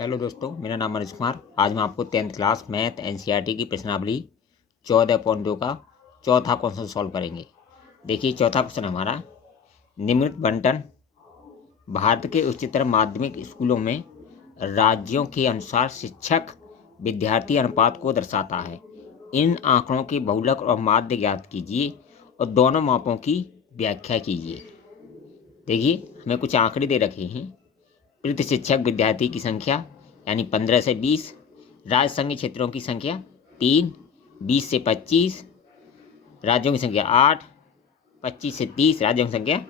Hello दोस्तों, मेरा नाम मनोज कुमार। आज मैं आपको 10th क्लास मैथ एनसीईआरटी की प्रश्नावली 14.2 का चौथा क्वेश्चन सॉल्व करेंगे। देखिए, चौथा क्वेश्चन हमारा निम्नलिखित बंटन भारत के उच्चतर माध्यमिक स्कूलों में राज्यों के अनुसार शिक्षक विद्यार्थी अनुपात को दर्शाता है। इन आंकड़ों के बहुलक और माध्य ज्ञात कीजिए और दोनों मापों की व्याख्या कीजिए। देखिए, हमें कुछ आंकड़े दे रखे हैं। प्रति शिक्षक विद्यार्थी की संख्या यानी 15 से 20, राज्य संघ क्षेत्रों की संख्या 3, 20 से 25, राज्यों की संख्या 8, 25 से 30, राज्यों की संख्या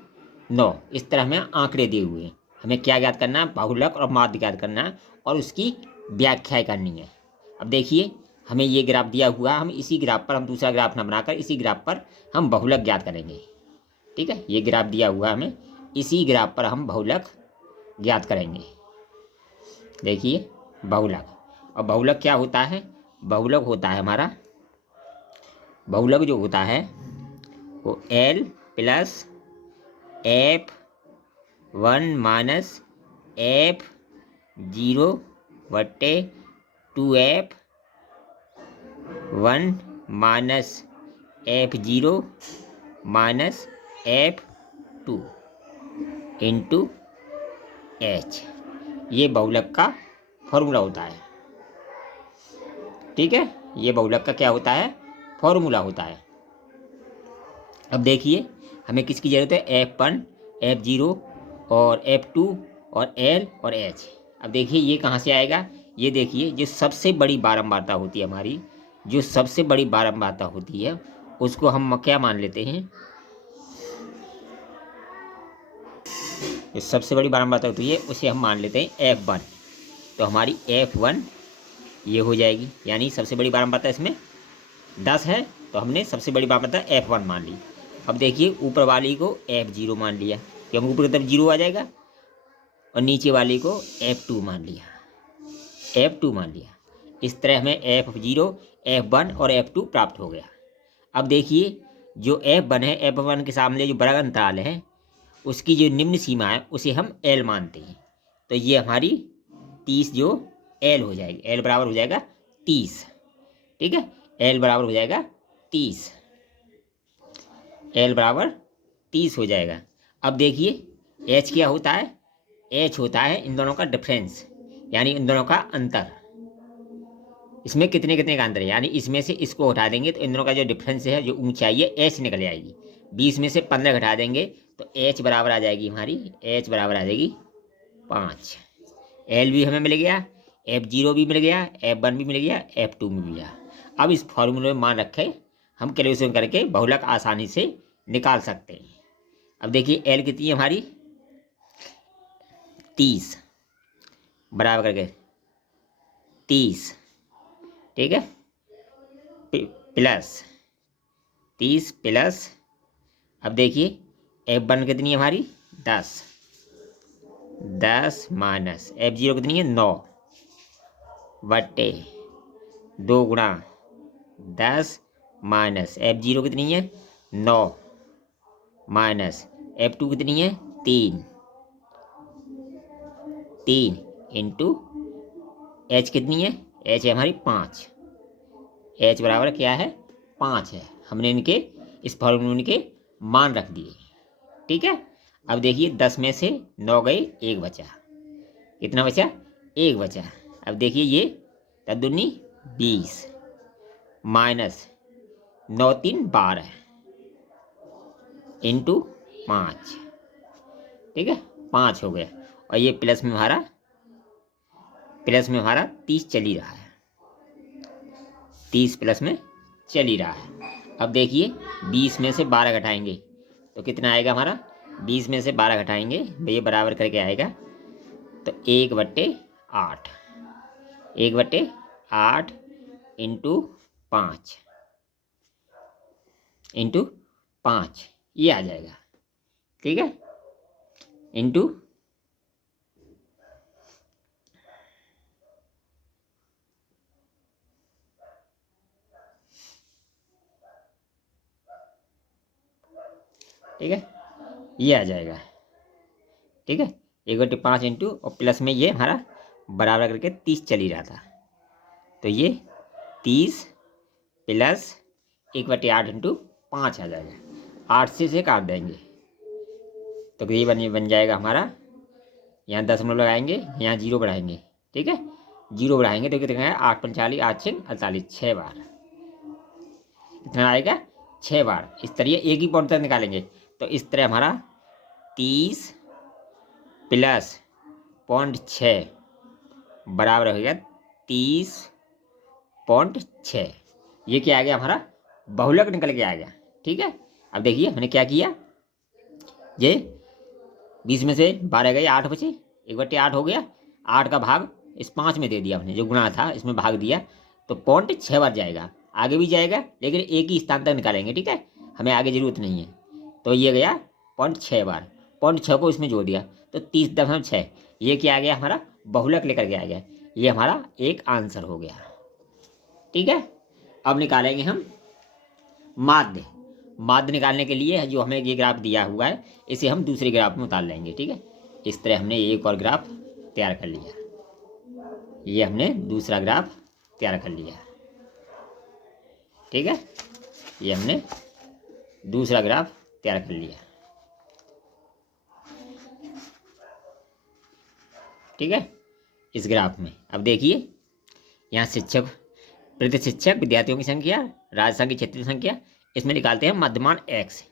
9। इस तरह हमें आंकड़े दिए हुए हैं। हमें क्या ज्ञात करना है? बहुलक और माध्य ज्ञात करना है और उसकी व्याख्या करनी है। अब देखिए, हमें ये ग्राफ दिया हुआ है। हम इसी ग्राफ पर, हम दूसरा ग्राफ ना बनाकर इसी ग्राफ पर हम बहुलक ज्ञात करेंगे। ठीक है, ये ग्राफ दिया हुआ है हमें, इसी ग्राफ पर हम बहुलक ज्ञात करेंगे। देखिए, बहुलक। और बहुलक क्या होता है? बहुलक होता है हमारा, बहुलक जो होता है वो L plus F1 minus F0 बट्टे 2F1 minus F0 minus F2 into H, ये बहुलक का फॉर्मूला होता है। ठीक है, ये बहुलक का क्या होता है? फॉर्मूला होता है। अब देखिए, हमें किसकी ज़रूरत है? F1, F0 और F2 और L और H। अब देखिए, ये कहाँ से आएगा? ये देखिए, जो सबसे बड़ी बारंबारता होती है हमारी, जो सबसे बड़ी बारंबारता होती है उसको हम क्या मान लेते हैं? जो सबसे बड़ी बारंबारता होती है उसे हम मान लेते हैं F1। तो हमारी F1 ये हो जाएगी, यानी सबसे बड़ी बारंबारता इसमें 10 है, तो हमने सबसे बड़ी बारंबारता F1 मान ली। अब देखिए, ऊपर वाली को F0 मान लिया, क्योंकि ऊपर की तरफ 0 आ जाएगा, और नीचे वाली को F2 मान लिया, F2 मान लिया। इस तरह हमें F0, F1 और F2 प्राप्त हो गया। अब देखिए, जो F1 है, F1 के सामने जो बड़ा अंतराल है उसकी जो निम्न सीमा है उसे हम L मानते हैं। तो ये हमारी 30 जो L हो जाएगी, L बराबर हो जाएगा 30। ठीक है, L बराबर हो जाएगा 30, L बराबर 30 हो जाएगा। अब देखिए, H क्या होता है? H होता है इन दोनों का डिफरेंस, यानी इन दोनों का अंतर। इसमें कितने कितने का अंतर है, यानी इसमें से इसको हटा देंगे तो इन दोनों का जो डिफरेंस है, जो ऊंचाई है, H निकल जाएगी। 20 में से 15 घटा देंगे तो H बराबर आ जाएगी हमारी, H बराबर आ जाएगी 5। L भी हमें मिल गया, F0 भी मिल गया, F1 भी मिल गया, F2 भी मिल गया। अब इस फॉर्मूले में मान रखे, हम कैलकुलेशन करके बहुलक आसानी से निकाल सकते हैं। अब देखिए, L कितनी है हमारी? 30 बराबर करके 30, ठीक है, प्लस 30 प्लस, अब देखिए F1 कितनी है हमारी? 10, 10 माइनस F0 कितनी है? 9 बट्टे 2 गुणा 10 माइनस F0 कितनी है? 9 माइनस F2 कितनी है? 3 इंटू H कितनी है? H है हमारी 5। H बराबर क्या है? 5 है। हमने इनके इस फॉर्मूले के मान रख दिए। ठीक है, अब देखिए 10 में से 9 गए, 1 बचा। कितना बचा? 1 बचा। अब देखिए, ये 10 दूनी 20 माइनस 9 3 12 इंटू 5। ठीक है, 5 हो गया। और ये प्लस में हमारा 30 चल ही रहा है, 30 प्लस में चल ही रहा है। अब देखिए, 20 में से 12 घटाएंगे तो कितना आएगा हमारा? 20 में से 12 घटाएंगे, ये बराबर करके आएगा, तो 1/8, 1/8 इंटू 5 ये आ जाएगा। ठीक है, इंटू ठीक है, ये आ जाएगा। ठीक है, 1/5 इंटू और प्लस में ये हमारा बराबर करके 30 चल ही रहा था। तो ये 30 प्लस 1/8 इंटू 5 आ जाएगा। 8 से इसे काट देंगे तो ये बन जाएगा हमारा, यहाँ 10 लगाएंगे, यहाँ 0 बढ़ाएंगे, ठीक है। 0 बढ़ाएंगे तो कितना है, 8 45 8 6 48, 6 बार कितना आएगा, 6 बार। इस तरह एक ही पॉइंट तक निकालेंगे तो इस तरह हमारा 30 प्लस 0.6 बराबर हो गया 30.6। ये क्या आ गया हमारा, बहुलक निकल के आ गया, ठीक है। अब देखिए हमने क्या किया, ये 20 में से 12 गए, 8 बचे, 1/8 हो गया। 8 का भाग इस 5 में दे दिया हमने, जो गुणा था इसमें भाग दिया, तो 0.6 बार जाएगा। आगे भी जाएगा लेकिन एक ही स्थान तक निकालेंगे, ठीक है, हमें आगे जरूरत नहीं है। तो ये गया 0.6 बार, 0.6 को इसमें जोड़ दिया तो 30.6। ये क्या आ गया हमारा, बहुलक लेकर के आ गया। ये हमारा एक आंसर हो गया, ठीक है। अब निकालेंगे हम माध्य। माध्य निकालने के लिए जो हमें ये ग्राफ दिया हुआ है इसे हम दूसरे ग्राफ में उतार लेंगे, ठीक है। इस तरह हमने एक और ग्राफ तैयार कर लिया, ये हमने दूसरा ग्राफ तैयार कर लिया, ठीक है। ये हमने दूसरा ग्राफ तैयार कर लिया, ठीक है। इस ग्राफ में अब देखिए, यहाँ शिक्षक प्रति शिक्षक विद्यार्थियों की संख्या, राजस्थान की क्षेत्रीय संख्या, इसमें निकालते हैं मध्यमान x,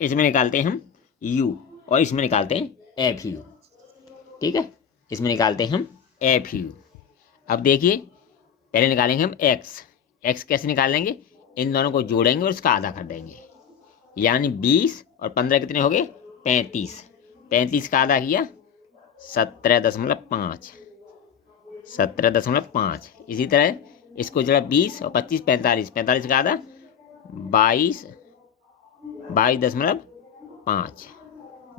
इसमें निकालते हैं हम u, और इसमें निकालते हैं FU, ठीक है। इसमें निकालते हैं हम FU। अब देखिए पहले निकालेंगे हम x कैसे निकाल लेंगे, इन दोनों को जोड़ेंगे और इसका आधा कर देंगे, यानी 20 और 15 कितने हो गए, 35। 35 का आधा किया 17.5, 17.5। इसी तरह इसको जरा 20 और 25 45, 45 का आधा 22, 22.5,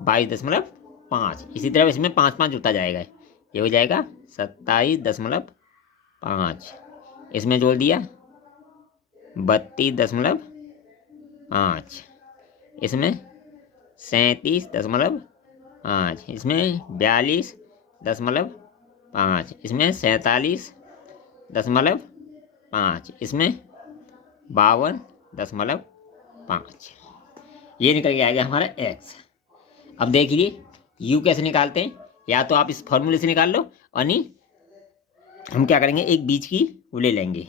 22.5। इसी तरह इसमें 5 5 जुड़ता जाएगा, ये हो जाएगा 27.5। इसमें जोड़ दिया 32.5, इसमें 37.5, इसमें 42.5, इसमें 47.5, इसमें 52.5। ये निकल के आ गया हमारा x। अब देखिए u कैसे निकालते हैं, या तो आप इस फॉर्मूले से निकाल लो, और नहीं हम क्या करेंगे, एक बीच की वो ले लेंगे,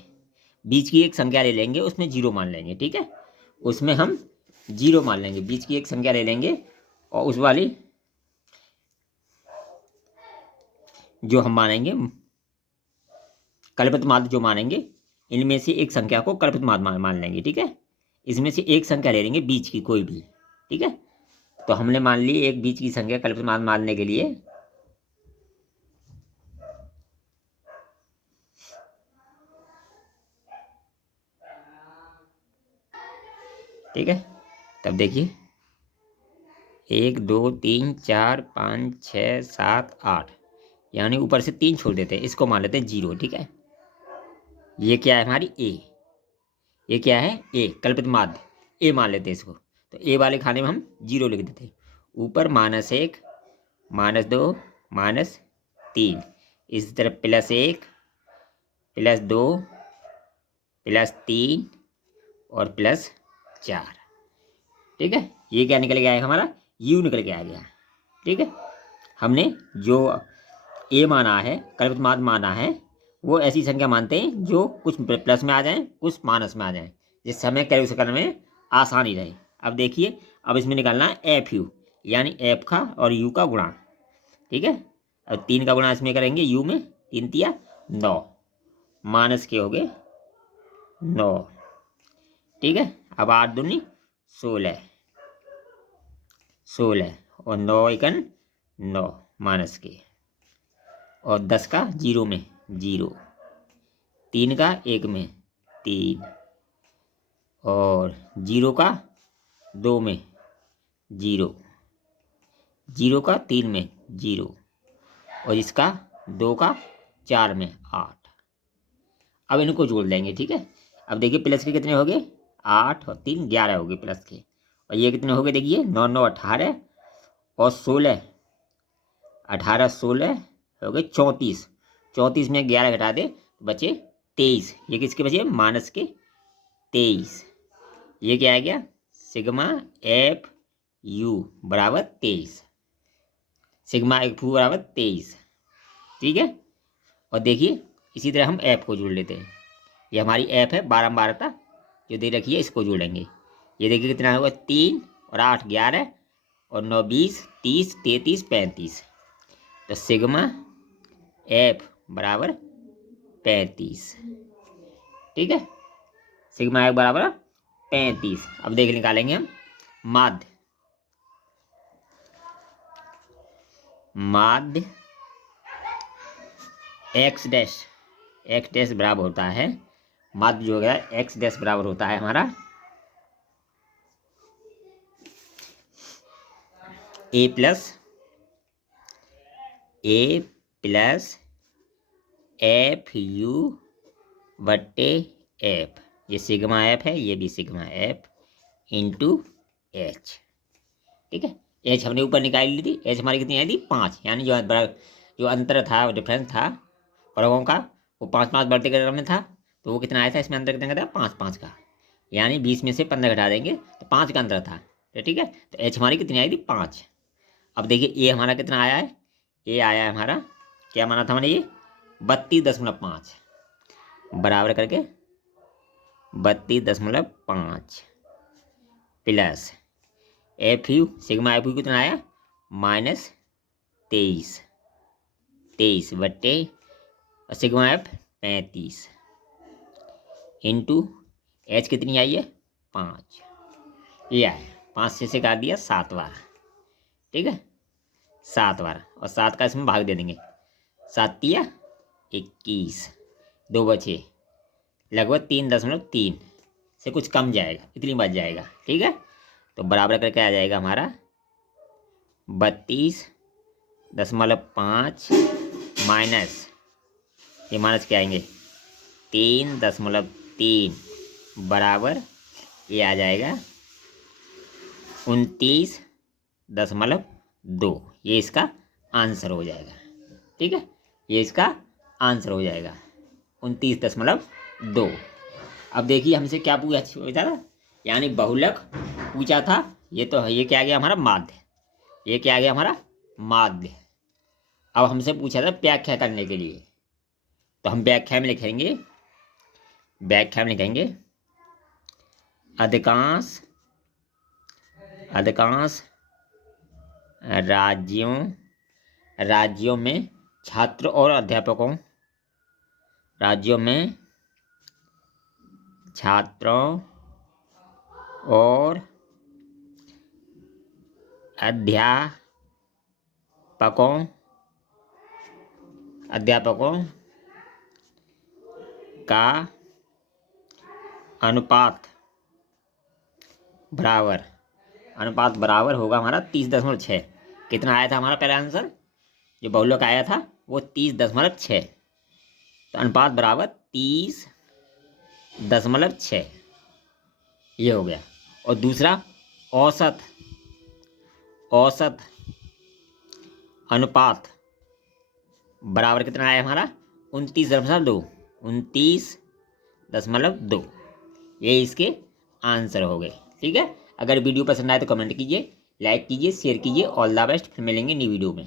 बीच की एक संख्या ले लेंगे, उसमें 0 मान लेंगे, ठीक है। उसमें हम 0 मान लेंगे, बीच की एक संख्या ले लेंगे, और उस वाली जो हम मानेंगे कल्पित माध्य जो मानेंगे, इनमें से एक संख्या को कल्पित माध्य मान लेंगे, ठीक है। इसमें से एक संख्या ले लेंगे बीच की कोई भी, ठीक है। तो हमने मान ली एक बीच की संख्या कल्पित माध्य मानने के लिए, ठीक है। तब देखिए 1 2 3 4 5 6 7 8, यानी ऊपर से 3 छोड़ देते हैं, इसको मान लेते हैं 0, ठीक है। ये क्या है हमारी a, ये क्या है a, कल्पित माध्य a मान लेते हैं इसको। तो a वाले खाने में हम 0 लिख देते हैं, ऊपर -1 -2 -3, इसी तरह +1 +2 +3 और +4, ठीक है। ये क्या निकल के आएगा हमारा, u निकल के आ गया, ठीक है। हमने जो a माना है, कल्पित माध्य माना है, वो ऐसी संख्या मानते हैं जो कुछ प्लस में आ जाए, कुछ माइनस में आ जाए, जिससे हमें कैलकुलेशन करने में आसानी रहे। अब देखिए, अब इसमें निकालना है FU, यानी f का और u का गुणा, ठीक है। अब 3 का गुणा इसमें करेंगे u में, 3 तिया 9, माइनस के हो गए 9, ठीक है। अब 8 दूनी 16, 16 और 9 एकन 9 माइनस के, और 10 का 0 में 0, 3 का 1 में 3, और 0 का 2 में 0, 0 का 3 में 0, और इसका 2 का 4 में 8। अब इनको जोड़ लेंगे, ठीक है। अब देखिए प्लस के कितने हो गए, 8 और 3 11 हो गए प्लस के, और ये कितने हो गए, देखिए 9 9 18 और 16, 18 16 हो गए 34। 34 में 11 घटा दे तो बचे 23। ये किसके बचे? माइनस के 23। ये क्या आ गया? सिग्मा एफ यू बराबर 23। सिग्मा एफ यू बराबर 23। ठीक है। और देखिए इसी तरह हम ऐप को जोड़ लेते हैं। ये हमारी ऐप है 12 जो दे रखी है, इसको जोड़ेंगे। ये देखिए कितना होगा? 3 और 8 11 और 9 20 30 33 35। तो सिग्मा एफ बराबर 35। ठीक है, सिग्मा एफ बराबर 35। अब देख निकालेंगे हम माध्य। माध्य एक्स डैश बराबर होता है, माध्य जो है एक्स डैश बराबर होता है हमारा ए प्लस एफ यू बट्टे एफ। ये सिग्मा एफ है, ये भी सिग्मा एफ इंटू एच। ठीक है, एच हमने ऊपर निकाल ली थी। एच हमारी कितनी आई थी? 5। यानी जो अंतर था, डिफरेंस था वर्गों का, वो 5 बढ़ते क्रम में था। तो वो कितना आया था? इसमें अंतर कितना था? 5 का। यानी 20 में से 15 घटा देंगे तो 5 का अंतर था। तो ठीक है, तो एच हमारी कितनी आई थी? 5। अब देखिए ए हमारा कितना आया है? ए आया है हमारा, क्या माना था हमने? ये 32.5 बराबर करके 32.5 plus F you, sigma F you कितना आया? -23 बट्टे सिग्मा एफ 35 इंटू एच कितनी आई है? 5। ये आया 5 से काट दिया 7 बार। ठीक है, 7 बार, और 7 का इसमें भाग दे देंगे। 7 तिया 21, 2 बचे, लगभग 3.3 से कुछ कम जाएगा, इतनी बच जाएगा। ठीक है, तो बराबर करके आ जाएगा हमारा 32.5 माइनस, ये माइनस क्या आएंगे? 3.3 बराबर ये आ जाएगा 29.2। ये इसका आंसर हो जाएगा। ठीक है, ये इसका आंसर हो जाएगा 29.2। अब देखिए हमसे क्या पूछा था? यानी बहुलक पूछा था। ये तो ये क्या आ गया हमारा? माध्य। ये क्या आ गया हमारा? माध्य। अब हमसे पूछा था व्याख्या करने के लिए, तो हम व्याख्या में लिखेंगे, अधिकांश राज्यों में छात्रों और अध्यापकों, और अध्यापकों का अनुपात बराबर होगा हमारा 30.6। कितना आया था हमारा पहला आंसर? जो बहुलक आया था वो 30.6। तो अनुपात बराबर 30.6, ये हो गया। और दूसरा औसत अनुपात बराबर कितना आया हमारा? 29.2। ये इसके आंसर हो गए। ठीक है, अगर वीडियो पसंद आए तो कमेंट कीजिए, लाइक कीजिए, शेयर कीजिए। All the best. फिर मिलेंगे न्यू वीडियो में।